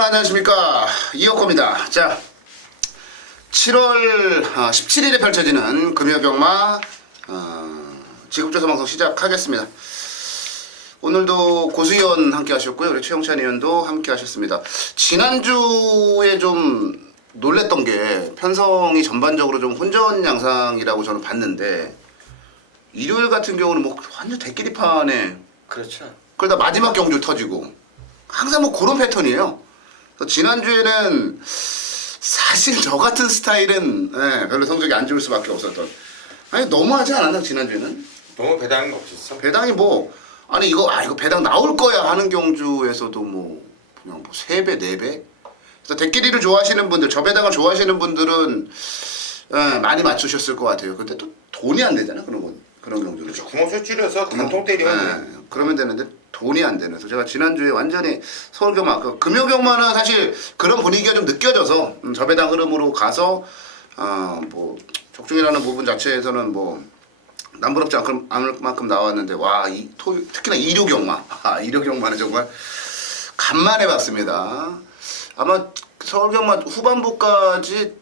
여러분 안녕하십니까, 이혁호입니다. 자, 7월 17일에 펼쳐지는 금요병마 지급조사 방송 시작하겠습니다. 오늘도 고수위원 함께 하셨고요, 우리 최영찬 의원도 함께 하셨습니다. 지난주에 좀 놀랬던 게 편성이 전반적으로 좀 혼전 양상이라고 저는 봤는데, 일요일 같은 경우는 뭐 완전 대끼리판에, 그렇죠. 그러다 마지막 경주 터지고 항상 뭐 그런 패턴이에요. 그래서 지난주에는 사실 저 같은 스타일은 별로 성적이 안 좋을 수밖에 없었던. 아니 너무하지 않았나 지난주에는? 너무 배당이 없었어. 배당이 뭐 아니 이거 배당 나올 거야 하는 경주에서도 뭐 그냥 뭐 3배 4배. 그래서 대끼리를 좋아하시는 분들, 저 배당을 좋아하시는 분들은 많이 맞추셨을 것 같아요. 근데 또 돈이 안 되잖아 그런 경주는. 그렇죠. 구멍수 줄여서 단통 때리면 돼. 그러면 되는데 돈이 안 되는. 그래서 제가 지난주에 완전히 서울경마, 금요경마는 사실 그런 분위기가 좀 느껴져서 저 배당 흐름으로 가서 뭐 적중이라는 부분 자체에서는 뭐 남부럽지 않을 만큼 나왔는데, 와, 특히나 일요경마, 일요경마는 정말 간만에 봤습니다. 아마 서울경마 후반부까지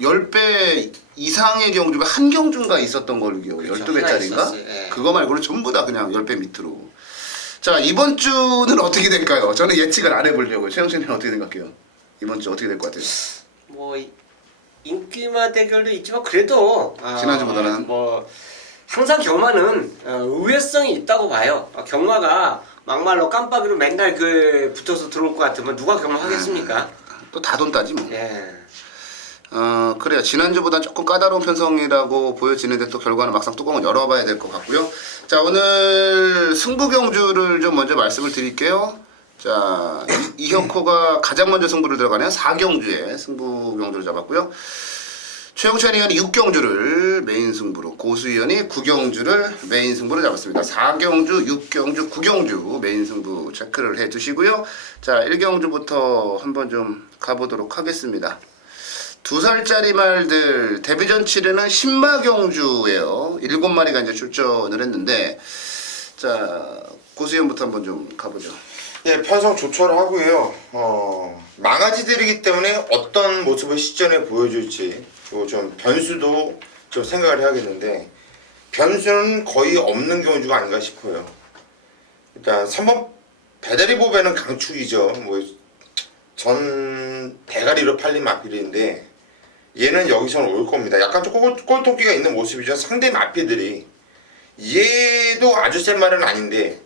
10배 이상의 경주가 한 경주가 있었던 걸로 기억해요. 그렇죠. 12배짜리인가? 예. 그거 말고는 전부 다 그냥 10배 밑으로. 자, 이번 주는 어떻게 될까요? 저는 예측을 안 해보려고요. 최영신님 어떻게 생각해요? 이번 주 어떻게 될 것 같아요? 뭐 인기마 대결도 있지만 그래도 지난주보다는 뭐 항상 경마는 의외성이 있다고 봐요. 경마가 막말로 깜빡이로 맨날 붙어서 들어올 것 같으면 누가 경마하겠습니까? 또 다 돈 따지 뭐. 예. 그래요. 지난주보다 조금 까다로운 편성이라고 보여지는데 또 결과는 막상 뚜껑을 열어봐야 될 것 같고요. 자, 오늘 승부 경주를 좀 먼저 말씀을 드릴게요. 자, 이혁호가 가장 먼저 승부를 들어가네요. 4경주에 승부 경주를 잡았고요. 최영찬 의원이 6경주를 메인 승부로, 고수위원이 9경주를 메인 승부로 잡았습니다. 4경주, 6경주, 9경주 메인 승부 체크를 해 두시고요. 자, 1경주부터 한번 좀 가보도록 하겠습니다. 2살짜리 말들 데뷔전 치르는 신마경주예요. 7마리가 이제 출전을 했는데, 자, 고수위원부터 한번 좀 가보죠. 예, 편성 조처를 하고요. 망아지들이기 때문에 어떤 모습을 시전에 보여줄지 그리고 좀 변수도 좀 생각을 해야겠는데, 변수는 거의 없는 경주가 아닌가 싶어요. 일단 3번 배다리 보배는 강축이죠. 뭐 전 대가리로 팔린 마필인데 얘는 여기서는 올 겁니다. 약간 좀 꼴토끼가 있는 모습이죠. 상대 마필들이, 얘도 아주 센 말은 아닌데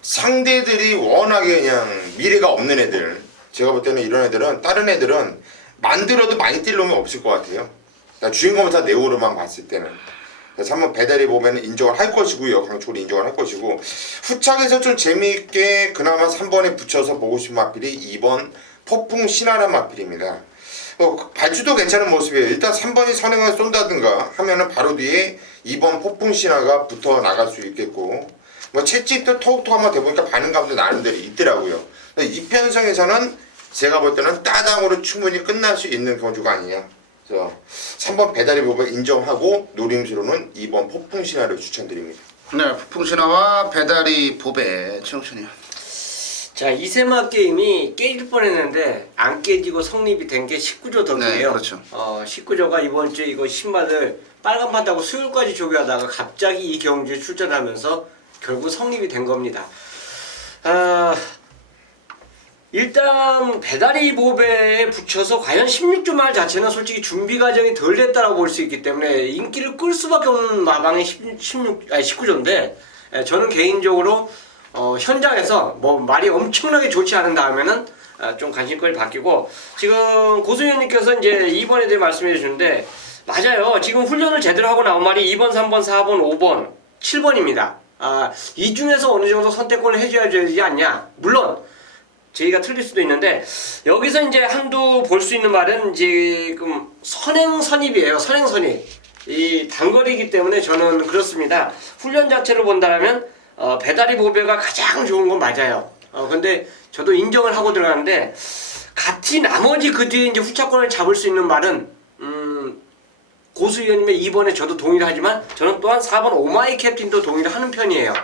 상대들이 워낙에 그냥 미래가 없는 애들, 제가 볼 때는 이런 애들은, 다른 애들은 만들어도 많이 뛸 놈이 없을 것 같아요. 주인공을 다 네오로만 봤을 때는. 그래서 한번 배달이 보면 인정을 할 것이고요. 강초리 인정을 할 것이고, 후착에서 좀 재미있게 그나마 3번에 붙여서 보고 싶은 마필이 2번 폭풍 신화란 마필입니다. 발주도 괜찮은 모습이에요. 일단 3번이 선행을 쏜다든가 하면은 바로 뒤에 2번 폭풍 신화가 붙어 나갈 수 있겠고, 뭐 채찍도 톡톡 한번 대보니까 반응감도 나름대로 있더라고요. 이 편성에서는 제가 볼 때는 따당으로 충분히 끝날 수 있는 경주가 아니냐. 그래서 3번 배달의 법을 인정하고 노림수로는 2번 폭풍신화를 추천드립니다. 네, 폭풍신화와 배다리 보배, 최영찬이요. 자, 이세마 게임이 깨질 뻔했는데 안 깨지고 성립이 된 게 19조 덕이에요. 네, 그렇죠. 19조가 이번 주에 이거 신마들 빨간 판다고 수요일까지 조교하다가 갑자기 이 경주에 출전하면서 결국 성립이 된 겁니다. 일단 배다리 보배에 붙여서 과연 16조 말 자체는 솔직히 준비 과정이 덜 됐다고 볼 수 있기 때문에 인기를 끌 수밖에 없는 마방의 19조인데, 저는 개인적으로 현장에서 뭐 말이 엄청나게 좋지 않은 다음에는 좀 관심거리 바뀌고, 지금 고수위원님께서 이제 2번에 대해 말씀해 주시는데 맞아요. 지금 훈련을 제대로 하고 나온 말이 2번, 3번, 4번, 5번, 7번입니다. 이 중에서 어느 정도 선택권을 해줘야 되지 않냐. 물론 저희가 틀릴 수도 있는데, 여기서 이제 한두 볼 수 있는 말은 지금 선행선입이에요. 선행선입. 이 단거리이기 때문에 저는 그렇습니다. 훈련 자체로 본다면 배다리 보배가 가장 좋은 건 맞아요. 근데 저도 인정을 하고 들어가는데, 같이 나머지 그 뒤에 이제 후차권을 잡을 수 있는 말은 고수위원님의 2번에 저도 동의를 하지만 저는 또한 4번 오마이 캡틴도 동의를 하는 편이에요.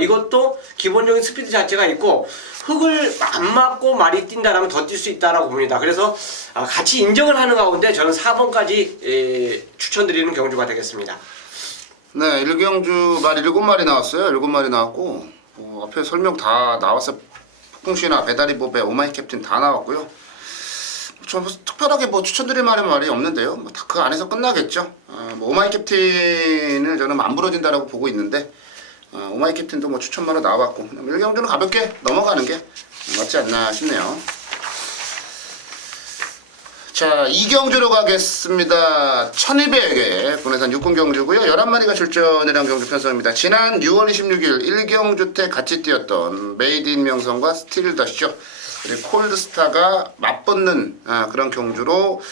이것도 기본적인 스피드 자체가 있고 흙을 안 맞고 말이 뛴다라면 더 뛸 수 있다라고 봅니다. 그래서 같이 인정을 하는 가운데 저는 4번까지 추천드리는 경주가 되겠습니다. 네, 1경주 말 7마리 나왔어요. 7마리 나왔고 앞에 설명 다 나왔어요. 폭풍씨나 배다리보배, 오마이 캡틴 다 나왔고요. 저 특별하게 뭐 추천드릴 만한 말이 없는데요. 뭐 다 그 안에서 끝나겠죠. 뭐 오마이 캡틴을 저는 안 부러진다라고 보고 있는데 오마이 캡틴도 뭐 추천만으로 나왔고 1경주는 가볍게 넘어가는 게 맞지 않나 싶네요. 자, 2경주로 가겠습니다. 1200회 군해산 육군경주고요. 11마리가 출전을 한 경주 편성입니다. 지난 6월 26일 1경주 때 같이 뛰었던 메이드 인 명성과 스틸 더 쇼 그리고 콜드스타가 맞붙는 그런 경주로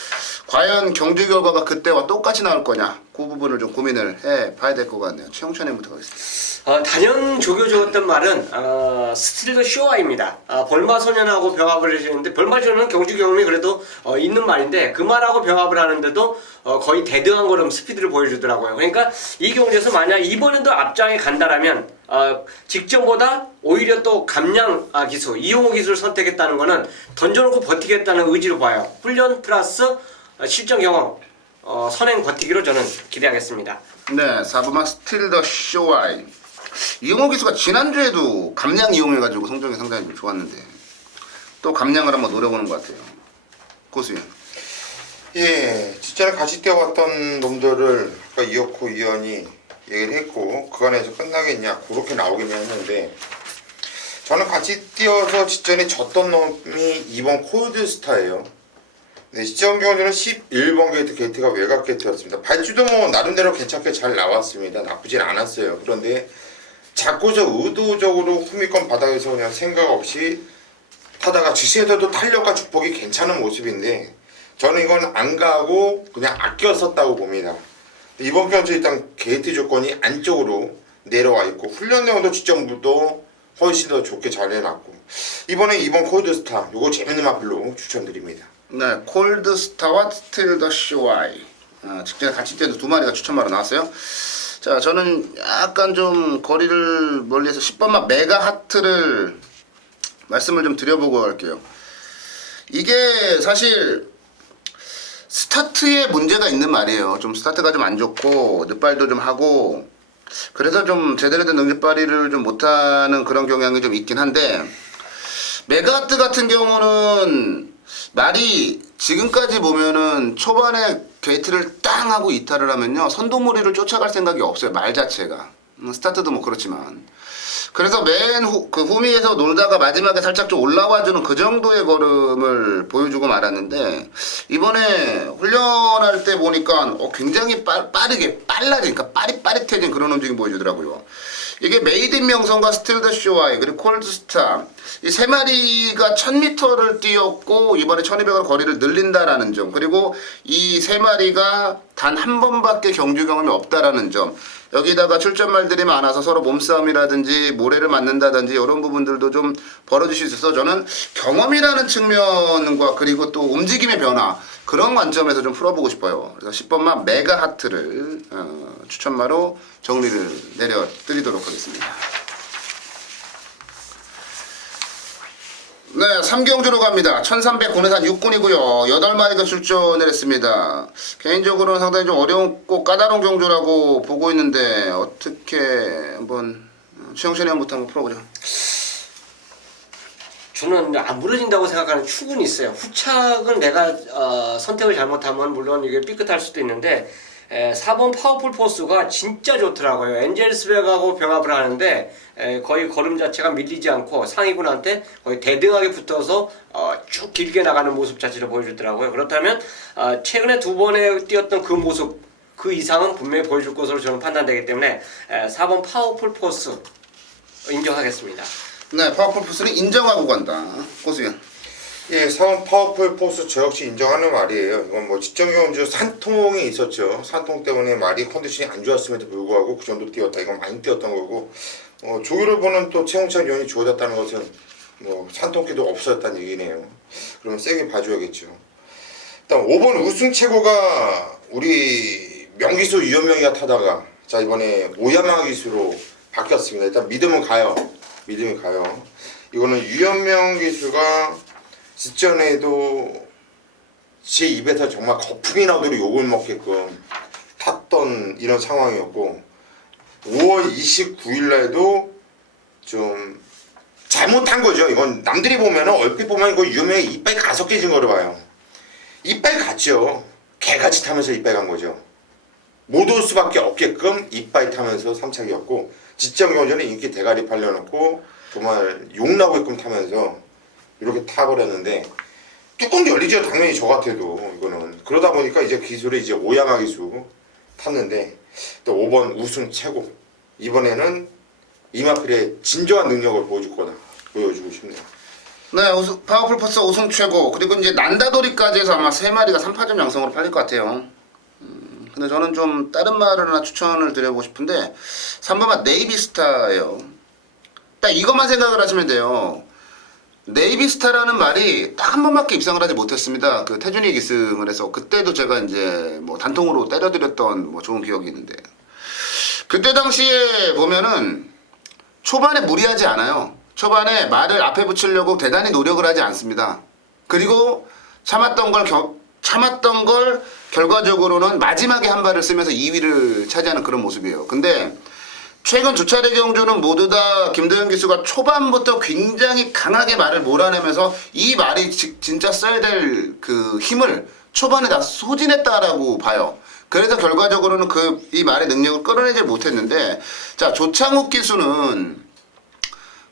과연 경주 결과가 그때와 똑같이 나올 거냐 그 부분을 좀 고민을 해봐야 될 것 같네요. 최영찬 형부터 가겠습니다. 단연 조교 좋았던 말은 스틸 더 쇼아입니다. 벌마소년하고 병합을 해주는데 벌마소년은 경주 경험이 그래도 있는 말인데 그 말하고 병합을 하는데도 거의 대등한 걸음 스피드를 보여주더라고요. 그러니까 이 경주에서 만약 이번에도 앞장에 간다라면 직전보다 오히려 또 감량 기술, 이용호 기술을 선택했다는 것은 던져놓고 버티겠다는 의지로 봐요. 훈련 플러스 실전 경험, 선행 버티기로 저는 기대하겠습니다. 네, 4번만 스틸 더 쇼아이. 이용호 기수가 지난주에도 감량 이용해가지고 성적이 상당히 좀 좋았는데 또 감량을 한번 노려보는 것 같아요. 고수연. 예, 진짜로 같이 뛰어왔던 놈들을 아까 이혁호, 이현이 얘기를 했고 그 안에서 끝나겠냐 그렇게 나오겠냐 했는데 저는 같이 뛰어서 직전에 졌던 놈이 2번 콜드스타예요. 네, 시점 경주는 11번 게이트가 외곽 게이트였습니다. 발주도 뭐 나름대로 괜찮게 잘 나왔습니다. 나쁘진 않았어요. 그런데 자꾸 저 의도적으로 후미권 바닥에서 그냥 생각 없이 타다가 GC에서도 탄력과 축복이 괜찮은 모습인데 저는 이건 안 가고 그냥 아껴 썼다고 봅니다. 이번 경주 일단 게이트 조건이 안쪽으로 내려와 있고 훈련 내용도 직전부터 훨씬 더 좋게 잘 해놨고 이번에 2번 콜드스타 요거 재밌는 마플로 추천드립니다. 네, 콜드스타와 스틸 더 쇼아이. 직전에 같이 뛰는 2마리가 추천마로 나왔어요. 자, 저는 약간 좀 거리를 멀리해서 10번만 메가 하트를 말씀을 좀 드려보고 할게요. 이게 사실 스타트에 문제가 있는 말이에요. 좀 스타트가 좀 안 좋고 늦발도 좀 하고 그래서 좀 제대로 된 능지발휘를 좀 못하는 그런 경향이 좀 있긴 한데 메가하트 같은 경우는 말이 지금까지 보면은 초반에 게이트를 땅 하고 이탈을 하면요 선두무리를 쫓아갈 생각이 없어요. 말 자체가 스타트도 뭐 그렇지만 그래서 맨 후미에서 놀다가 마지막에 살짝 좀 올라와주는 그 정도의 걸음을 보여주고 말았는데 이번에 훈련할 때 보니까 굉장히 빠르게 빨라지니까 빠릿빠릿해진 그런 움직임 보여주더라고요. 이게 메이드 인 명성과 스틸 더 쇼아이 그리고 콜드스타 이 세 마리가 1000m를 뛰었고 이번에 1200을 거리를 늘린다라는 점 그리고 이 세 마리가 단 한 번밖에 경주 경험이 없다라는 점 여기다가 출전말들이 많아서 서로 몸싸움이라든지 모래를 맞는다든지 이런 부분들도 좀 벌어질 수 있어서 저는 경험이라는 측면과 그리고 또 움직임의 변화 그런 관점에서 좀 풀어보고 싶어요. 그래서 10번만 메가 하트를 추천마로 정리를 내려드리도록 하겠습니다. 네, 3경주로 갑니다. 1300 군해산 육군이고요. 8마리가 출전을 했습니다. 개인적으로는 상당히 좀 어렵고 까다로운 경주라고 보고 있는데 어떻게 한번 최영찬이 형부터 한번 풀어보죠. 저는 안 부러진다고 생각하는 축은 있어요. 후착은 내가 선택을 잘못하면 물론 이게 삐끗할 수도 있는데 4번 파워풀 포스가 진짜 좋더라고요. 엔젤스백하고 병합을 하는데 거의 걸음 자체가 밀리지 않고 상위군한테 거의 대등하게 붙어서 쭉 길게 나가는 모습 자체를 보여주더라고요. 그렇다면 최근에 2번에 뛰었던 그 모습 그 이상은 분명히 보여줄 것으로 저는 판단되기 때문에 4번 파워풀 포스 인정하겠습니다. 네, 파워풀 포스는 인정하고 간다. 고수연. 예, 4번 파워풀 포스 저 역시 인정하는 말이에요. 이건 뭐 직전 경주 산통이 있었죠. 산통 때문에 말이 컨디션이 안 좋았음에도 불구하고 그 정도 뛰었다. 이건 많이 뛰었던 거고 조교를 보는 또 최홍찬 위원이 좋아졌다는 것은 뭐 산통기도 없었다는 얘기네요. 그러면 세게 봐줘야겠죠. 일단 5번 우승 최고가 우리 명기수 유현명이가 타다가 자 이번에 오야마 기수로 바뀌었습니다. 일단 믿음은 가요. 믿음이 가요. 이거는 유현명 기수가 직전에도 제 입에서 정말 거품이 나도록 욕을 먹게끔 탔던 이런 상황이었고 5월 29일 날도 좀 잘못한 거죠. 이건 남들이 보면 얼핏 보면 이거 유명하게 이빨 가서 깨진 거로 봐요. 이빨 갔죠. 개같이 타면서 이빨 간 거죠. 못 올 수밖에 없게끔 이빨 타면서 3착이었고 직전 경전에 인기 대가리 팔려놓고 정말 욕나게끔 타면서 이렇게 타버렸는데 뚜껑 열리죠. 당연히 저 같아도 이거는 그러다 보니까 이제 기술을 이제 오야마 기수 탔는데 또 5번 우승 최고 이번에는 이마필의 진정한 능력을 보여줄 거다 보여주고 싶네요. 네, 파워풀 포스 우승 최고 그리고 이제 난다도리까지 해서 아마 3마리가 3파전 양성으로 팔릴 것 같아요. 근데 저는 좀 다른 말을 하나 추천을 드려보고 싶은데 3번만 네이비스타예요. 딱 이것만 생각을 하시면 돼요. 네이비스타라는 말이 딱 한 번밖에 입상을 하지 못했습니다. 그 태준이 기승을 해서 그때도 제가 이제 뭐 단통으로 때려드렸던 뭐 좋은 기억이 있는데 그때 당시에 보면은 초반에 무리하지 않아요. 초반에 말을 앞에 붙이려고 대단히 노력을 하지 않습니다. 그리고 참았던 걸 결과적으로는 마지막에 한 발을 쓰면서 2위를 차지하는 그런 모습이에요. 근데 최근 두 차례 경주는 모두 다 김도현 기수가 초반부터 굉장히 강하게 말을 몰아내면서 이 말이 진짜 써야 될 그 힘을 초반에 다 소진했다라고 봐요. 그래서 결과적으로는 이 말의 능력을 끌어내지 못했는데 자 조창욱 기수는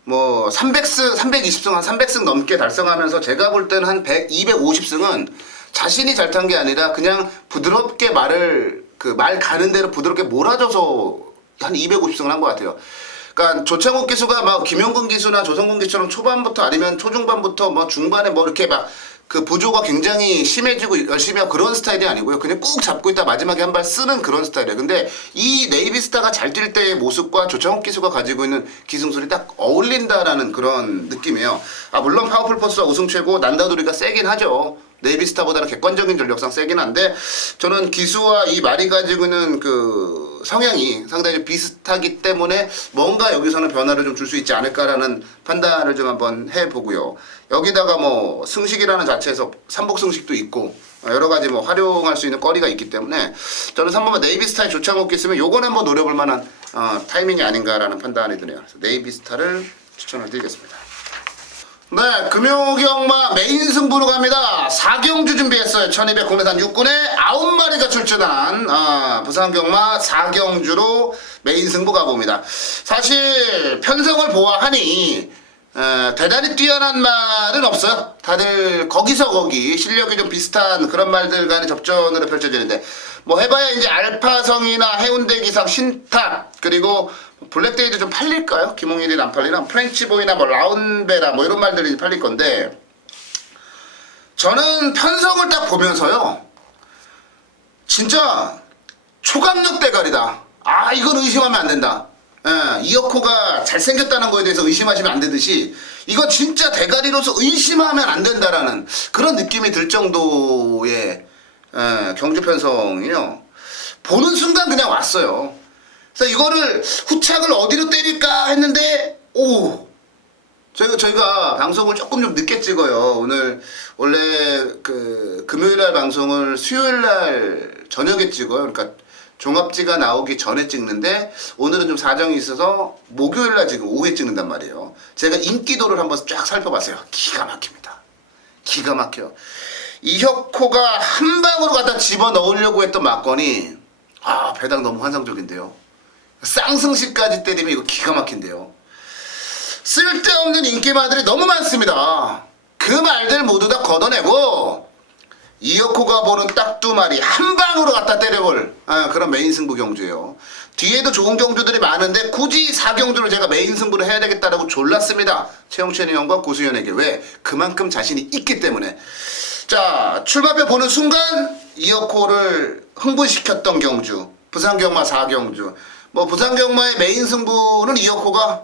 뭐 320승 한 300승 넘게 달성하면서 제가 볼 때는 한 250승은 자신이 잘 탄 게 아니라 그냥 부드럽게 말을 그 말 가는 대로 부드럽게 몰아줘서 한 250승을 한 것 같아요. 그러니까 조창욱 기수가 막 김용근 기수나 조성근 기수처럼 초반부터 아니면 초중반부터 뭐 중반에 뭐 이렇게 막 그 부조가 굉장히 심해지고 열심히 하고 그런 스타일이 아니고요. 그냥 꾹 잡고 있다 마지막에 한 발 쓰는 그런 스타일이에요. 근데 이 네이비스타가 잘 뛸 때의 모습과 조창욱 기수가 가지고 있는 기승술이 딱 어울린다라는 그런 느낌이에요. 아 물론 파워풀 포스와 우승 최고 난다도리가 세긴 하죠. 네이비스타보다는 객관적인 전력상 세긴 한데 저는 기수와 이 말이 가지고 있는 그 성향이 상당히 비슷하기 때문에 뭔가 여기서는 변화를 좀 줄 수 있지 않을까라는 판단을 좀 한번 해보고요. 여기다가 뭐 승식이라는 자체에서 삼복 승식도 있고 여러 가지 뭐 활용할 수 있는 거리가 있기 때문에 저는 3번만 네이비스타에 조창욱 있으면 요건 한번 노려볼 만한 타이밍이 아닌가라는 판단이 드네요. 그래서 네이비스타를 추천을 드리겠습니다. 네, 금요경마 메인 승부로 갑니다. 4경주 준비했어요. 1200 국내산 6군에 9마리가 출전한 부산경마 4경주로 메인 승부 가봅니다. 사실 편성을 보아하니 대단히 뛰어난 말은 없어요. 다들 거기서 거기 실력이 좀 비슷한 그런 말들 간의 접전으로 펼쳐지는데 뭐 해봐야 이제 알파성이나 해운대 기상 신탑 그리고 블랙데이도 좀 팔릴까요? 김홍일이 안 팔리나? 프렌치보이나 뭐 라운베라 뭐 이런 말들이 팔릴 건데 저는 편성을 딱 보면서요 진짜 초강력 대가리다. 아 이건 의심하면 안 된다. 이어코가 잘생겼다는 거에 대해서 의심하시면 안 되듯이 이건 진짜 대가리로서 의심하면 안 된다라는 그런 느낌이 들 정도의 경주 편성이요. 보는 순간 그냥 왔어요. 그래서 이거를 후착을 어디로 때릴까 했는데 저희가 방송을 조금 좀 늦게 찍어요. 오늘 원래 그 금요일날 방송을 수요일날 저녁에 찍어요. 그러니까 종합지가 나오기 전에 찍는데 오늘은 좀 사정이 있어서 목요일날 지금 오후에 찍는단 말이에요. 제가 인기도를 한번 쫙 살펴봤어요. 기가 막힙니다. 기가 막혀요. 이혁호가 한 방으로 갖다 집어넣으려고 했던 막건이 배당 너무 환상적인데요. 쌍승시까지 때리면 이거 기가 막힌데요. 쓸데없는 인기말들이 너무 많습니다. 그 말들 모두 다 걷어내고 이어코가 보는 딱 2마리 한 방으로 갖다 때려볼 그런 메인 승부 경주예요. 뒤에도 좋은 경주들이 많은데 굳이 4경주를 제가 메인 승부를 해야 되겠다라고 졸랐습니다. 최용찬이 형과 고수현에게. 왜? 그만큼 자신이 있기 때문에. 자, 출발표 보는 순간 이어코를 흥분시켰던 경주 부산경마 4경주. 뭐 부산경마의 메인 승부는 이어코가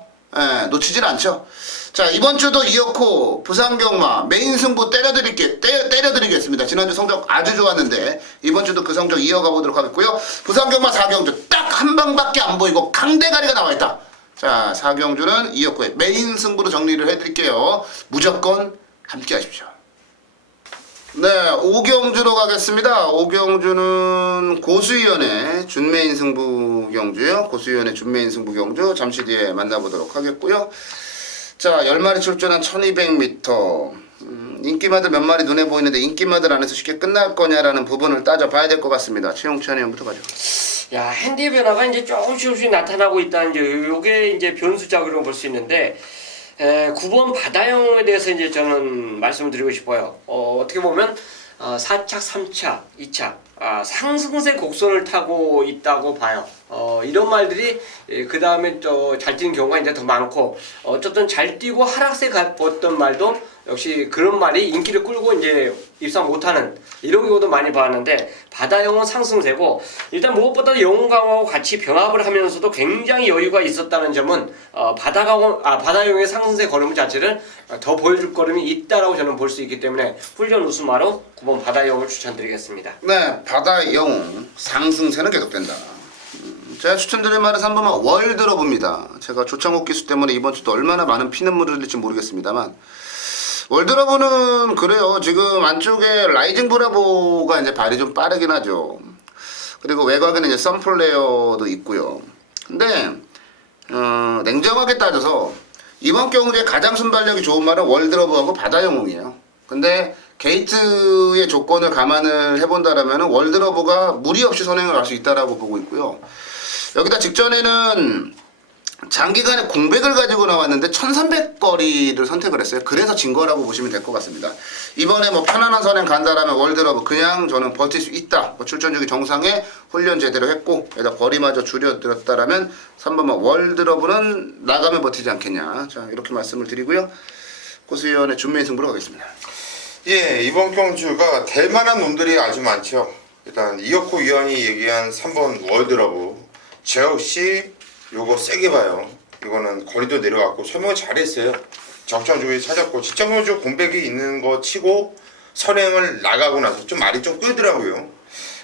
놓치질 않죠. 자 이번 주도 이어코 부산경마 메인 승부 때려드리겠습니다. 지난주 성적 아주 좋았는데 이번 주도 그 성적 이어가 보도록 하겠고요. 부산경마 4경주 딱 한 방밖에 안 보이고 강대가리가 나와있다. 자, 4경주는 이었고요. 메인 승부로 정리를 해드릴게요. 무조건 함께 하십시오. 네, 5경주로 가겠습니다. 5경주는 고수위원의 준메인 승부 경주요. 고수위원의 준메인 승부 경주 잠시 뒤에 만나보도록 하겠고요. 자, 10마리 출전한 1200m. 인기마들 몇 마리 눈에 보이는데 인기마들 안에서 쉽게 끝날 거냐라는 부분을 따져봐야 될 것 같습니다. 최용찬 의원부터 가죠. 야, 핸디의 변화가 이제 조금씩 나타나고 있다는 요게 이제 변수작으로 볼 수 있는데 9번 바다영웅에 대해서 이제 저는 말씀을 드리고 싶어요. 어떻게 보면 4차, 3차, 2차 상승세 곡선을 타고 있다고 봐요. 이런 말들이 그 다음에 또 잘 뛰는 경우가 이제 더 많고 어쨌든 잘 뛰고 하락세 갔던 말도 역시 그런 말이 인기를 끌고 이제 입상 못하는 이런 경우도 많이 봤는데 바다영웅은 상승세고 일단 무엇보다 영웅강하고 같이 병합을 하면서도 굉장히 여유가 있었다는 점은 바다영웅의 상승세 걸음 자체를 더 보여줄 걸음이 있다라고 저는 볼 수 있기 때문에 훈련 우승마로 9번 바다영웅을 추천드리겠습니다. 네, 바다영웅 상승세는 계속된다. 제가 추천드릴 말은 3번만 월드러브입니다. 제가 조창욱 기수 때문에 이번 주도 얼마나 많은 피눈물을 흘릴지 모르겠습니다만 월드러브는 그래요. 지금 안쪽에 라이징 브라보가 이제 발이 좀 빠르긴 하죠. 그리고 외곽에는 이제 썬플레어도 있고요. 근데 냉정하게 따져서 이번 경주에 가장 순발력이 좋은 말은 월드러브하고 바다영웅이에요. 근데 게이트의 조건을 감안을 해본다라면 월드러브가 무리 없이 선행을 할 수 있다라고 보고 있고요. 여기다 직전에는 장기간의 공백을 가지고 나왔는데 1300거리를 선택을 했어요. 그래서 진 거라고 보시면 될 것 같습니다. 이번에 뭐 편안한 선행 간다라면 월드러브 그냥 저는 버틸 수 있다. 뭐 출전 주기 정상에 훈련 제대로 했고 여기다 거리마저 줄여들었다라면 3번만 월드러브는 나가면 버티지 않겠냐. 자, 이렇게 말씀을 드리고요. 고수위원의 준메인 승부로 가겠습니다. 예, 이번 경주가 될 만한 놈들이 아주 많죠. 일단 이혁호 위원이 얘기한 3번 월드러브 저 역시 요거 세게 봐요. 이거는 거리도 내려갔고 설명을 잘했어요. 적정 주기에 찾았고 직전 경주 공백이 있는 거 치고 선행을 나가고 나서 좀 말이 좀 끌더라고요.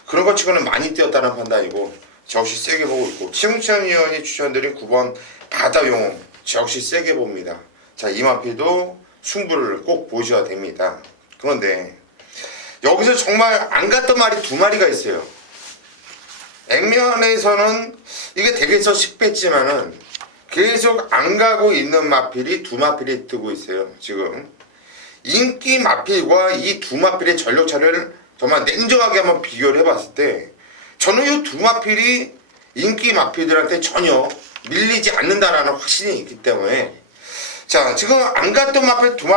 그런 거 치고는 많이 뛰었다는 판단이고 저 역시 세게 보고 있고 최웅찬 위원이 추천드린 9번 바다용웅 저 역시 세게 봅니다. 자, 이마피도 승부를 꼭 보셔야 됩니다. 그런데 여기서 정말 안 갔던 말이 두 마리가 있어요. 액면에서는 이게 되게서 10배지만은 계속 안 가고 있는 마필이 두 마필이 뜨고 있어요. 지금 인기 마필과 이 두 마필의 전력차를 정말 냉정하게 한번 비교를 해봤을 때 저는 이 두 마필이 인기 마필들한테 전혀 밀리지 않는다라는 확신이 있기 때문에 자, 지금 안 갔던 마필 두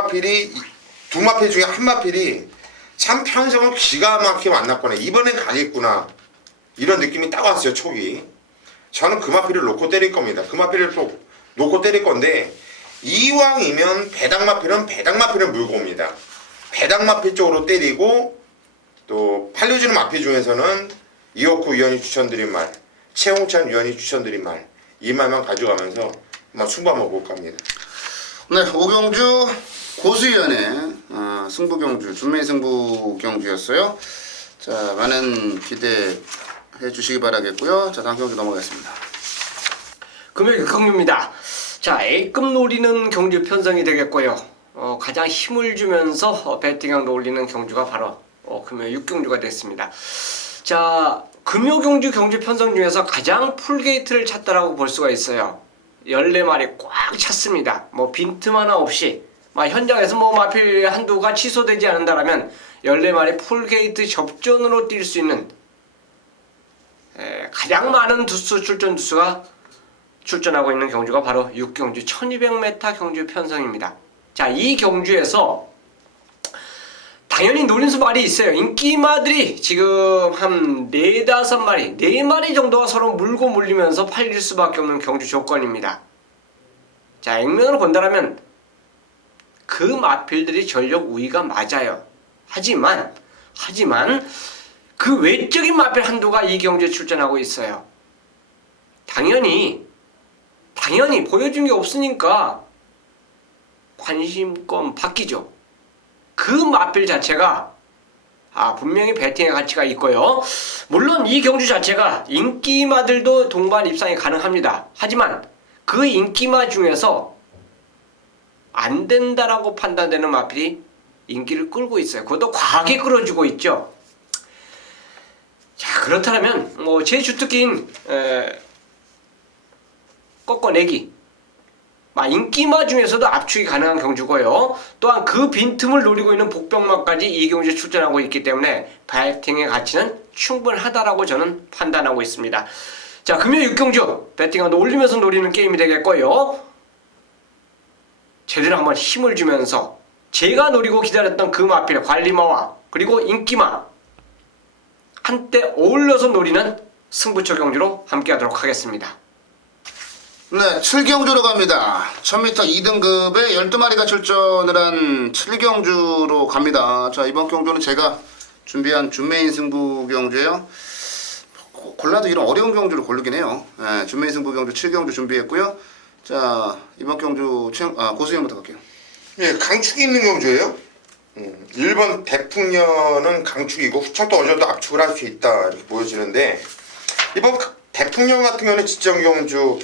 마필 중에 한 마필이 참 편성을 기가 막히게 만났거나 이번엔 가겠구나 이런 느낌이 딱 왔어요. 촉이. 저는 그 마필을 놓고 때릴 겁니다. 그 마필을 또 놓고 때릴 건데 이왕이면 배당마필을 물고 옵니다. 배당마필 쪽으로 때리고 또 팔려주는 마필 중에서는 이혁호 위원이 추천드린 말, 최홍찬 위원이 추천드린 말, 이 말만 가져가면서 한번 승부 한번 볼까 합니다. 네, 5경주 고수위원의 승부경주, 준메인 승부경주였어요. 자, 많은 기대해 주시기 바라겠고요. 자, 다음 경주 넘어가겠습니다. 금요일 경주입니다. 자, A급 노리는 경주 편성이 되겠고요. 가장 힘을 주면서 배팅량도 올리는 경주가 바로 금요일 6경주가 됐습니다. 자, 금요 경주 편성 중에서 가장 풀게이트를 찼다라고 볼 수가 있어요. 14마리 꽉 찼습니다. 뭐 빈틈 하나 없이 현장에서 뭐 마필 한두가 취소되지 않는다라면 14마리 풀게이트 접전으로 뛸 수 있는 가장 많은 출전 두수가 출전하고 있는 경주가 바로 6경주 1200m 경주 편성입니다. 자, 이 경주에서 당연히 노린수 말이 있어요. 인기마들이 지금 한 4-5마리, 4마리 정도가 서로 물고 물리면서 팔릴 수밖에 없는 경주 조건입니다. 자, 액면으로 본다면 그 마필들이 전력 우위가 맞아요. 하지만 그 외적인 마필 한두가 이 경주에 출전하고 있어요. 당연히 보여준 게 없으니까 관심권 바뀌죠. 그 마필 자체가 분명히 배팅의 가치가 있고요. 물론 이 경주 자체가 인기마들도 동반 입상이 가능합니다. 하지만 그 인기마 중에서 안 된다라고 판단되는 마필이 인기를 끌고 있어요. 그것도 과하게 끌어주고 있죠. 자, 그렇다면 뭐 제 주특기인 꺾어내기, 인기마 중에서도 압축이 가능한 경주고요. 또한 그 빈틈을 노리고 있는 복병마까지 이 경주에 출전하고 있기 때문에 배팅의 가치는 충분하다라고 저는 판단하고 있습니다. 자, 금요 6경주 배팅을 올리면서 노리는 게임이 되겠고요. 제대로 한번 힘을 주면서 제가 노리고 기다렸던 그 마필 관리마와 그리고 인기마 한때 어울려서 노리는 승부처 경주로 함께하도록 하겠습니다. 네, 7경주로 갑니다. 1000m 2등급에 12마리가 출전을 한 7경주로 갑니다. 자, 이번 경주는 제가 준비한 준메인 승부 경주예요. 골라도 이런 어려운 경주를 고르긴 해요. 네, 준메인 승부 경주 7경주 준비했고요. 자, 이번 경주 고수형부터 갈게요. 예, 강축이 있는 경주예요. 1번 대풍년은 강축이고 후척도 어느 정도 압축을 할 수 있다 이렇게 보여지는데, 이번 대풍년 같은 경우는 지정 경주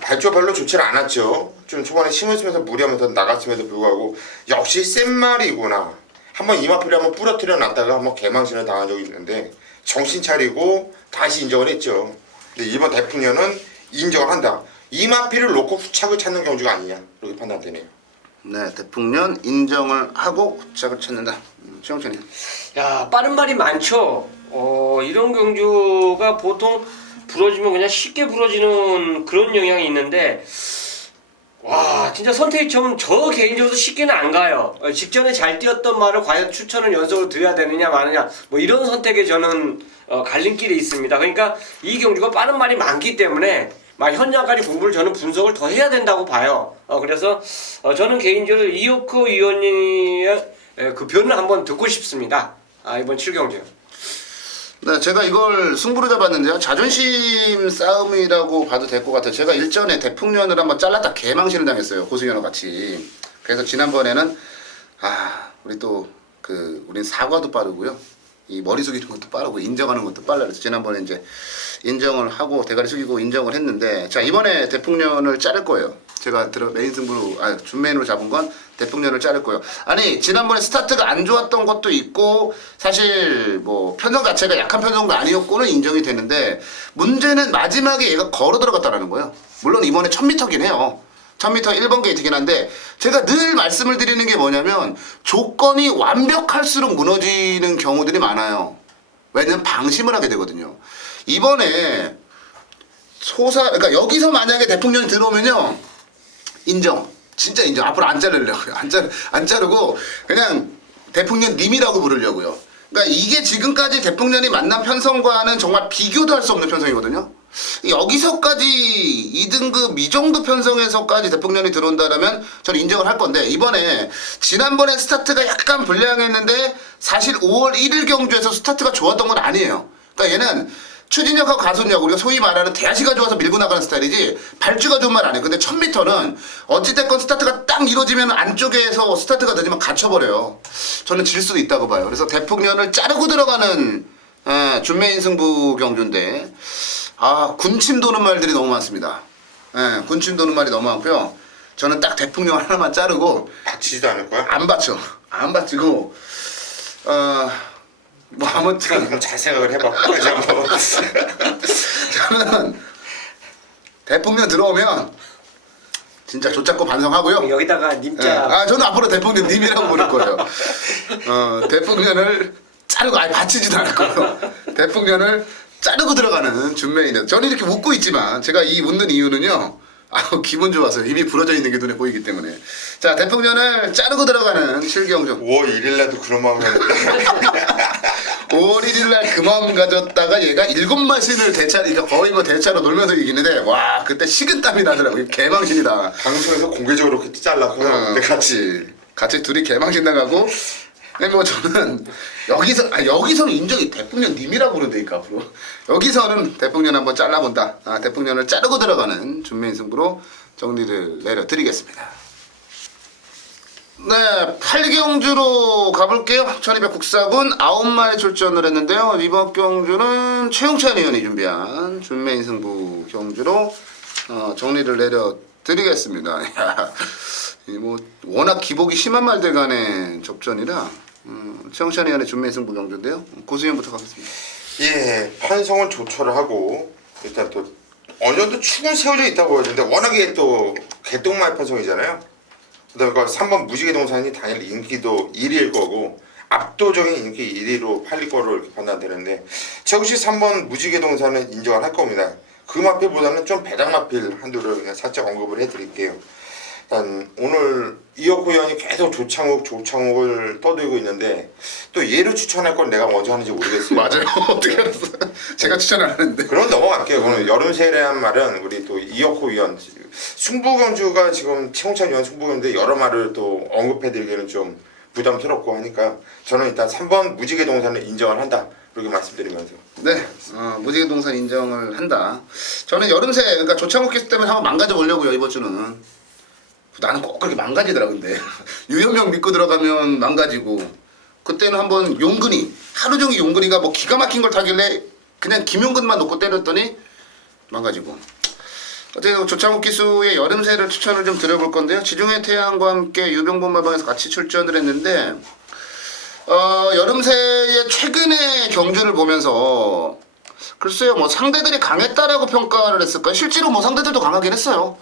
발주가 별로 좋지 않았죠. 좀 초반에 힘을 쓰면서 무리하면서 나갔음에도 불구하고 역시 센 말이구나. 한번 이마필을 한번 부러뜨려 놨다가 한번 개망신을 당한 적이 있는데 정신 차리고 다시 인정을 했죠. 근데 이번 대풍년은 인정을 한다. 이마필을 놓고 후착을 찾는 경주가 아니냐 이렇게 판단되네요. 네, 대풍년 인정을 하고 후착을 찾는다. 최영찬이. 야, 빠른 말이 많죠. 이런 경주가 보통 부러지면 그냥 쉽게 부러지는 그런 영향이 있는데, 와, 진짜 선택이 저 개인적으로 쉽게는 안 가요. 직전에 잘 뛰었던 말을 과연 추천을 연속으로 드려야 되느냐 마느냐, 뭐 이런 선택에 저는 갈림길이 있습니다. 그러니까 이 경주가 빠른 말이 많기 때문에 현장까지 공부를 저는 분석을 더 해야 된다고 봐요. 그래서 저는 개인적으로 이호크 위원님의 그 변을 한번 듣고 싶습니다. 이번 7경주. 네, 제가 이걸 승부로 잡았는데요. 자존심 싸움이라고 봐도 될 것 같아요. 제가 일전에 대풍년을 한번 잘랐다 개망신을 당했어요. 고승현과 같이. 그래서 지난번에는 우린 사과도 빠르고요. 이 머리 숙이는 것도 빠르고 인정하는 것도 빨라. 그래서 지난번에 이제 인정을 하고 대가리 숙이고 인정을 했는데, 자, 이번에 대풍년을 자를 거예요. 제가 메인 승부로 준메인으로 잡은 건 대풍년을 자를 거예요. 아니, 지난번에 스타트가 안 좋았던 것도 있고 사실 뭐 편성 자체가 약한 편성도 아니었고는 인정이 되는데, 문제는 마지막에 얘가 걸어 들어갔다라는 거예요. 물론 이번에 1000m긴 해요. 1000m 1번 게이트긴 한데, 제가 늘 말씀을 드리는 게 뭐냐면 조건이 완벽할수록 무너지는 경우들이 많아요. 왜냐면 방심을 하게 되거든요. 이번에 그러니까 여기서 만약에 대풍년이 들어오면요, 인정. 진짜 인정. 앞으로 안 자르려고요. 안 자르고 그냥 대풍년 님이라고 부르려고요. 그러니까 이게 지금까지 대풍년이 만난 편성과는 정말 비교도 할 수 없는 편성이거든요. 여기서까지 2등급 이 정도 편성에서까지 대풍년이 들어온다라면 저는 인정을 할 건데, 이번에 지난번에 스타트가 약간 불량했는데 사실 5월 1일 경주에서 스타트가 좋았던 건 아니에요. 그러니까 얘는 추진력하고 가속력, 우리가 소위 말하는 대하시가 좋아서 밀고 나가는 스타일이지 발주가 좋은 말 아니에요. 근데 1000m는 어찌됐건 스타트가 딱 이루어지면 안쪽에서 스타트가 늦으면 갇혀버려요. 저는 질 수도 있다고 봐요. 그래서 대풍년을 자르고 들어가는 준메인 승부 경주인데, 군침 도는 말들이 너무 많습니다. 군침 도는 말이 너무 많고요. 저는 딱 대풍년 하나만 자르고. 받치지도 않을 거야? 안 받쳐. 안 받치고 뭐 아무튼 잘 생각을 해봐. 저는 대풍년 들어오면 진짜 조잡고 반성하고요. 여기다가 님자. 저는 앞으로 대풍년 님이라고 부를 거예요. 대풍년을 자르고 받치지도 않을 거예요. 대풍년을 자르고 들어가는 준메인은. 저는 이렇게 웃고 있지만 제가 이 웃는 이유는요, 기분 좋아서 힘이 부러져 있는 게 눈에 보이기 때문에. 자, 대풍년을 자르고 들어가는 7경주. 5월 1일날도 그런 마음이었는데 5월 1일날 그 마음 가졌다가 얘가 7마신을 그러니까 거의 뭐 대차로 놀면서 이기는데, 와, 그때 식은땀이 나더라고요. 개망신이다. 방송에서 공개적으로 그렇게 잘랐고요. 같이 둘이 개망신 나가고. 뭐 저는 여기서는 인정이 대풍년 님이라고 부른다니까. 앞으로 여기서는 대풍년 한번 잘라본다. 대풍년을 자르고 들어가는 준메인 승부로 정리를 내려드리겠습니다. 네, 8경주로 가볼게요. 1200 국사군 9마리 출전을 했는데요. 이번 경주는 최용찬 의원이 준비한 준메인 승부 경주로 정리를 내려드리겠습니다. 뭐 워낙 기복이 심한 말들 간의 접전이라 최영찬 의원의 준매 승부 경주인데요. 고수위원부터 가겠습니다. 예, 판성은 조처를 하고 일단 또 어느 정도 축은 세워져 있다고 보여지는데 워낙에 또 개똥말 판성이잖아요. 그다음에 3번 무지개 동산이 당연히 인기도 1위일 거고 압도적인 인기 1위로 팔릴 거로 이렇게 판단되는데 저 혹시 3번 무지개 동산은 인정을 할 겁니다. 그 마필보다는 좀 배당 마필 한두를 그냥 살짝 언급을 해드릴게요. 일단 오늘 이혁호 의원이 계속 조창욱을 떠들고 있는데 또 얘를 추천할 건 내가 먼저 하는지 모르겠어요. 맞아요. 어떻게 알았어요? 제가 추천 안 하는데. 그럼 넘어갈게요. 오늘 여름 세례한 말은 우리 또 이혁호 의원 승부경주가 지금 최홍찬 의원 승부경주인데 여러 말을 또 언급해드리기는 좀 부담스럽고 하니까 저는 일단 3번 무지개 동산을 인정을 한다 그렇게 말씀드리면서 네, 무지개 동산 인정을 한다. 저는 여름새 그러니까 조창욱 기수 때문에 한번 망가져 보려고요 이번 주는. 나는 꼭 그렇게 망가지더라 근데 유현명 믿고 들어가면 망가지고 그때는 한번 용근이 하루 종일 용근이가 뭐 기가 막힌 걸 타길래 그냥 김용근만 놓고 때렸더니 망가지고 어쨌든 조창욱 기수의 여름새를 추천을 좀 드려볼 건데요. 지중해 태양과 함께 유병범 마방에서 같이 출전을 했는데 여름새의 최근의 경주를 보면서 글쎄요 뭐 상대들이 강했다라고 평가를 했을까요? 실제로 뭐 상대들도 강하긴 했어요.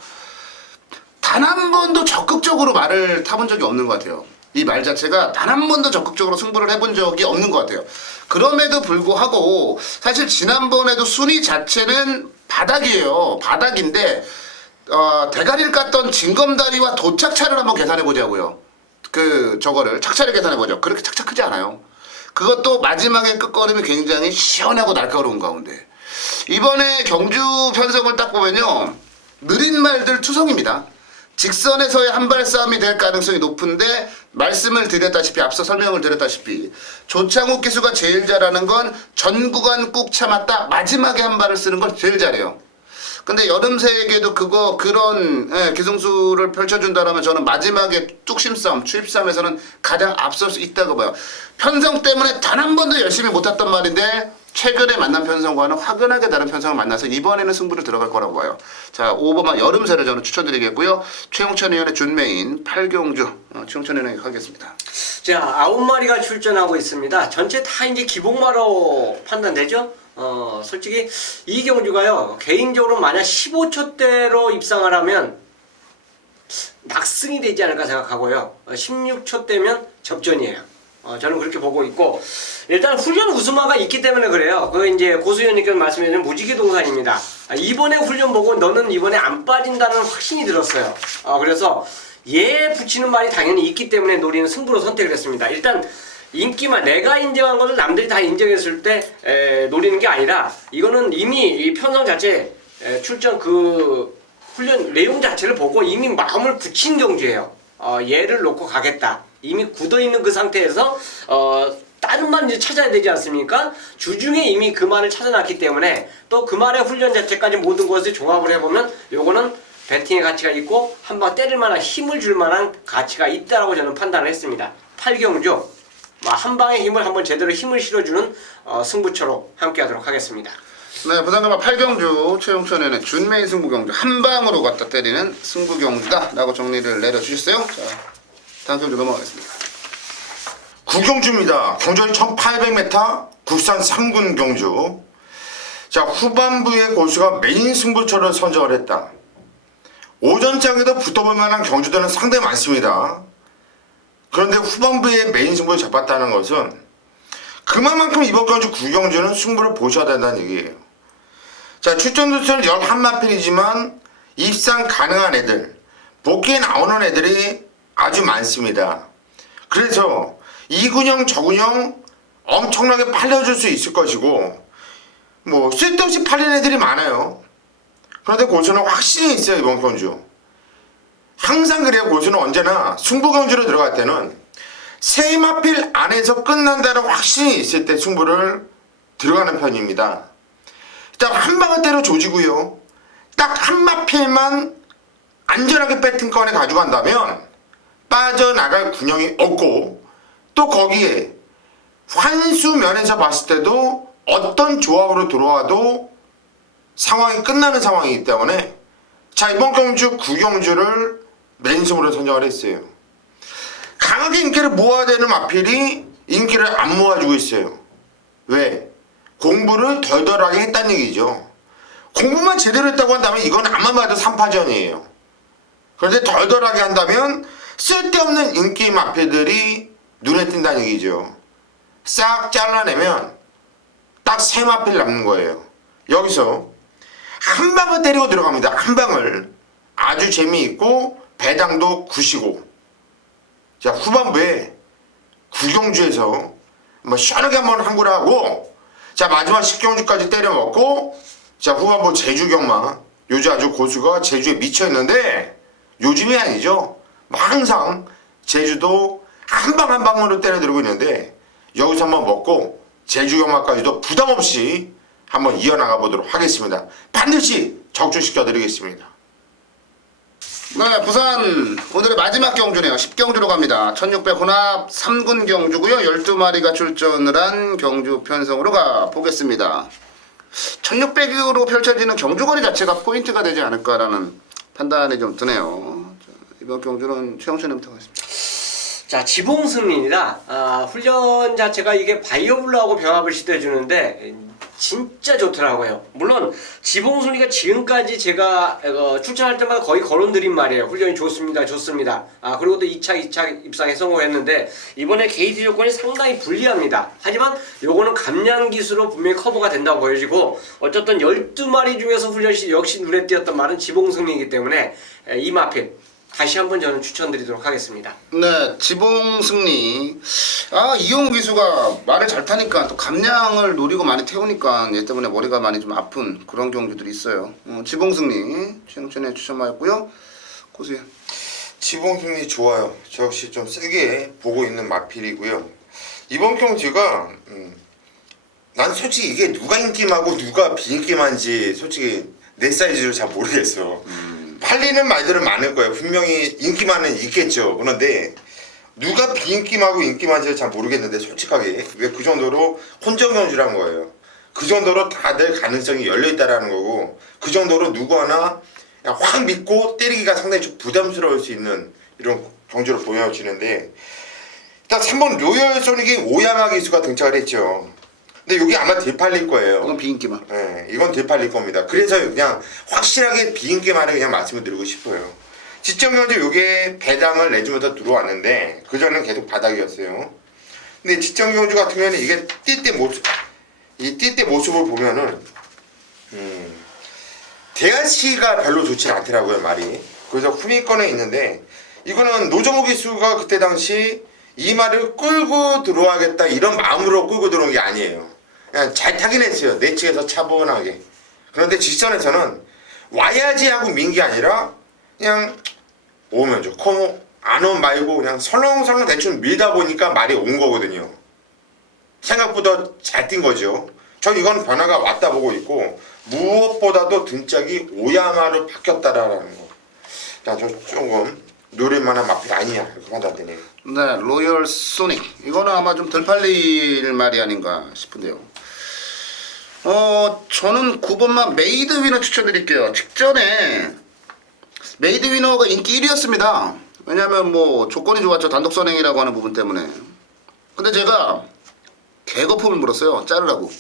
단 한 번도 적극적으로 말을 타본 적이 없는 것 같아요. 이 말 자체가 단 한 번도 적극적으로 승부를 해본 적이 없는 것 같아요. 그럼에도 불구하고 사실 지난번에도 순위 자체는 바닥이에요. 바닥인데 대가리를 깠던 징검다리와 도착차를 한번 계산해 보자고요. 저거를 착차를 계산해 보죠. 그렇게 착차 크지 않아요. 그것도 마지막에 끝걸음이 굉장히 시원하고 날카로운 가운데 이번에 경주 편성을 딱 보면요 느린 말들 투성입니다. 직선에서의 한발 싸움이 될 가능성이 높은데 말씀을 드렸다시피 앞서 설명을 드렸다시피 조창욱 기수가 제일 잘하는 건 전 구간 꾹 참았다 마지막에 한 발을 쓰는 걸 제일 잘해요. 근데 여름새에게도 그런 기승수를 펼쳐준다면 저는 마지막에 뚝심 싸움, 추입 싸움에서는 가장 앞설 수 있다고 봐요. 편성 때문에 단 한 번도 열심히 못했단 말인데 최근에 만난 편성과는 확연하게 다른 편성을 만나서 이번에는 승부를 들어갈 거라고 봐요. 자, 5번만 여름새를 저는 추천드리겠고요. 최용찬 의원의 준메인 8경주 최용찬 의원에게 하겠습니다. 자, 9마리가 출전하고 있습니다. 전체 다 이제 기복마로 판단되죠? 솔직히 이 경주가요 개인적으로 만약 15초대로 입상을 하면 낙승이 되지 않을까 생각하고요 16초대면 접전이에요. 저는 그렇게 보고 있고 일단 훈련 우수마가 있기 때문에 그래요. 그 이제 고수위원님께서 말씀해주신 무지개 동산입니다. 이번에 훈련 보고 너는 이번에 안 빠진다는 확신이 들었어요. 그래서 얘 붙이는 말이 당연히 있기 때문에 노리는 승부로 선택을 했습니다. 일단 인기만 내가 인정한 거를 남들이 다 인정했을 때 노리는 게 아니라 이거는 이미 이 편성 자체 출전 그 훈련 내용 자체를 보고 이미 마음을 굳힌 경주예요. 얘를 놓고 가겠다. 이미 굳어있는 그 상태에서 다른 말 이제 찾아야 되지 않습니까? 주중에 이미 그 말을 찾아놨기 때문에 또 그 말의 훈련 자체까지 모든 것을 종합을 해보면 요거는 배팅의 가치가 있고 한 방 때릴 만한 힘을 줄 만한 가치가 있다라고 저는 판단을 했습니다. 8경주 한 방의 힘을 한번 제대로 힘을 실어주는 승부처로 함께하도록 하겠습니다. 네, 부산가마 8경주 최용찬 의원의 준메인 승부경주 한 방으로 갖다 때리는 승부경주다라고 정리를 내려주셨어요. 자, 다음 경주 넘어가겠습니다. 구경주입니다. 경주는 1800m 국산 3군 경주. 자, 후반부에 고수가 메인 승부처를 선정을 했다. 오전장에도 붙어볼 만한 경주들은 상당히 많습니다. 그런데 후반부에 메인 승부를 잡았다는 것은 그만큼 이번 경주 구경주는 승부를 보셔야 된다는 얘기예요. 자, 출전 두수는 11마필이지만 입상 가능한 애들, 복귀에 나오는 애들이 아주 많습니다. 그래서 이군형 저군형 엄청나게 팔려줄 수 있을 것이고 뭐 쓸데없이 팔리는 애들이 많아요. 그런데 고수는 확신이 있어요. 이번 경주 항상 그래요. 고수는 언제나 승부경주로 들어갈 때는 세 마필 안에서 끝난다는 확신이 있을 때 승부를 들어가는 편입니다. 일단 한 방을 때려 조지고요. 딱 한 마필만 안전하게 배팅권에 가져간다면 빠져나갈 군형이 없고 또 거기에 환수 면에서 봤을 때도 어떤 조합으로 들어와도 상황이 끝나는 상황이기 때문에 자, 이번 경주 9경주를 맨승으로 선정을 했어요. 강하게 인기를 모아야 되는 마필이 인기를 안 모아주고 있어요. 왜? 공부를 덜덜하게 했다는 얘기죠. 공부만 제대로 했다고 한다면 이건 아마 봐도 3파전이에요. 그런데 덜덜하게 한다면 쓸데없는 인기 마필들이 눈에 띈다는 얘기죠. 싹 잘라내면 딱 3마필 남는 거예요. 여기서 한 방을 때리고 들어갑니다. 한 방을. 아주 재미있고 배당도 굿이고. 자, 후반부에 구경주에서 뭐 시원하게 한번 항구를 하고, 자, 마지막 10경주까지 때려먹고, 자, 후반부 제주경마. 요즘 아주 고수가 제주에 미쳐있는데 요즘이 아니죠. 항상 제주도 한 방 한 방으로 때려들고 있는데 여기서 한번 먹고 제주경마까지도 부담없이 한번 이어나가 보도록 하겠습니다. 반드시 적중시켜 드리겠습니다. 네, 부산 오늘의 마지막 경주네요. 10경주로 갑니다. 1600 혼합 3군 경주고요. 12마리가 출전을 한 경주 편성으로 가보겠습니다. 1600으로 펼쳐지는 경주거리 자체가 포인트가 되지 않을까라는 판단이 좀 드네요. 자, 이번 경주는 최영천님부터 가겠습니다. 자, 지봉승리입니다. 훈련 자체가 이게 바이오블루하고 병합을 시도해주는데 진짜 좋더라고요. 물론 지봉승리가 지금까지 제가 출전할 때마다 거의 거론드린 말이에요. 훈련이 좋습니다. 좋습니다. 그리고 또 2차 입상에 성공했는데 이번에 게이트 조건이 상당히 불리합니다. 하지만 요거는 감량 기수로 분명히 커버가 된다고 보여지고, 어쨌든 12마리 중에서 훈련시 역시 눈에 띄었던 말은 지봉승리이기 때문에 이 마필 다시 한번 저는 추천드리도록 하겠습니다. 네, 지봉승리. 이용우 기수가 말을 잘 타니까 또 감량을 노리고 많이 태우니까 얘 때문에 머리가 많이 좀 아픈 그런 경주들이 있어요. 지봉승리 최영천의 추천하였고요. 고수야. 지봉승리 좋아요. 저 역시 좀 세게 보고 있는 마필이고요. 이번 경주가 난 솔직히 이게 누가 인기마고 누가 비인기만지 솔직히 내 사이즈를 잘 모르겠어. 팔리는 말들은 많을 거예요. 분명히 인기만은 있겠죠. 그런데 누가 비인기마고 인기만지를 잘 모르겠는데 솔직하게 왜 그 정도로 혼정경주란 거예요. 그 정도로 다들 가능성이 열려있다라는 거고, 그 정도로 누구 하나 그냥 확 믿고 때리기가 상당히 좀 부담스러울 수 있는 이런 경주로 보여지는데, 일단 3번 로열 소닉이 오야마 기수가 등장을 했죠. 근데 여기 아마 되팔릴 거예요. 이건 비인기만. 네, 이건 되팔릴 겁니다. 그래서 그냥 확실하게 비인기만을 그냥 말씀을 드리고 싶어요. 지점경주 요게 배당을 내주면서 들어왔는데 그전에는 계속 바닥이었어요. 근데 지점경주 같은 경우에는 이게 뛸 때 모습을 보면은 대하시가 별로 좋지 않더라고요, 말이. 그래서 후미권에 있는데, 이거는 노정호 기수가 그때 당시 이 말을 끌고 들어와야겠다 이런 마음으로 끌고 들어온 게 아니에요. 그냥 잘 타긴 했어요. 내 측에서 차분하게. 그런데 직선에서는 와야지 하고 민 게 아니라 그냥 오면 좋고 안 오면 말고 그냥 설렁설렁 대충 밀다 보니까 말이 온 거거든요. 생각보다 잘 뛴 거죠. 전 이건 변화가 왔다 보고 있고, 무엇보다도 등짝이 오야마로 바뀌었다라는 거. 자, 저 조금 노릴만한 마필 아니냐 이렇게 판단되네요. 네, 로열 소닉. 이거는 아마 좀 덜 팔릴 말이 아닌가 싶은데요. 저는 9번만 메이드 위너 추천드릴게요. 직전에 메이드 위너가 인기 1위였습니다. 왜냐면 뭐 조건이 좋았죠. 단독 선행이라고 하는 부분 때문에. 근데 제가 개거품을 물었어요. 자르라고.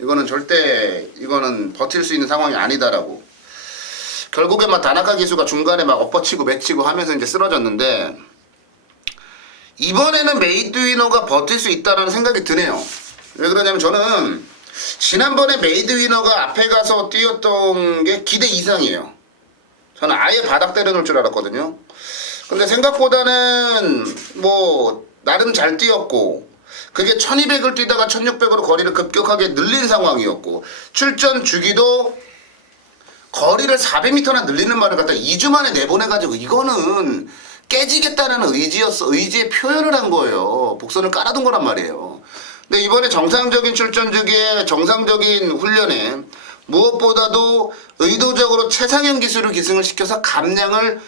이거는 버틸 수 있는 상황이 아니다라고. 결국에 막 다나카 기수가 중간에 막 엎어치고 맺히고 하면서 이제 쓰러졌는데, 이번에는 메이드 위너가 버틸 수 있다는 생각이 드네요. 왜 그러냐면 저는 지난번에 메이드 위너가 앞에 가서 뛰었던 게 기대 이상이에요. 저는 아예 바닥 때려놓을 줄 알았거든요. 근데 생각보다는 뭐 나름 잘 뛰었고, 그게 1200을 뛰다가 1600으로 거리를 급격하게 늘린 상황이었고, 출전 주기도 거리를 400m나 늘리는 말을 갖다 2주 만에 내보내가지고 이거는 깨지겠다는 의지의 표현을 한 거예요. 복선을 깔아둔 거란 말이에요. 근데 이번에 정상적인 출전 주기에 정상적인 훈련에 무엇보다도 의도적으로 최상현 기술을 기승을 시켜서 감량을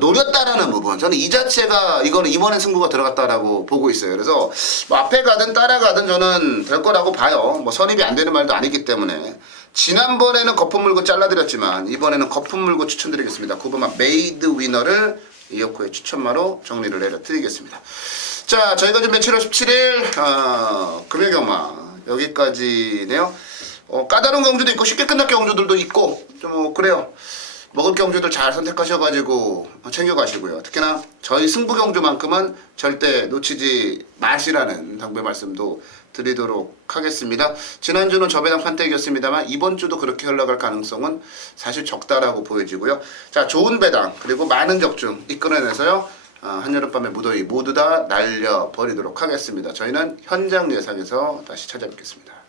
노렸다라는 부분, 저는 이 자체가 이거는 이번에 승부가 들어갔다라고 보고 있어요. 그래서 뭐 앞에 가든 따라가든 저는 될 거라고 봐요. 뭐 선입이 안 되는 말도 아니기 때문에 지난번에는 거품 물고 잘라드렸지만 이번에는 거품 물고 추천드리겠습니다. 9번마 메이드 위너를 이어코의 추천마로 정리를 내려드리겠습니다. 자, 저희가 지금 7월 17일 금요 경마 여기까지네요. 까다로운 경주도 있고 쉽게 끝날 경주들도 있고 좀 그래요. 먹을 경주들 잘 선택하셔가지고 챙겨가시고요. 특히나 저희 승부 경주만큼은 절대 놓치지 마시라는 당부의 말씀도 드리도록 하겠습니다. 지난주는 저배당 판택이었습니다만 이번 주도 그렇게 흘러갈 가능성은 사실 적다라고 보여지고요. 자, 좋은 배당 그리고 많은 적중 이끌어내서요. 한여름밤의 무더위 모두 다 날려버리도록 하겠습니다. 저희는 현장 예상에서 다시 찾아뵙겠습니다.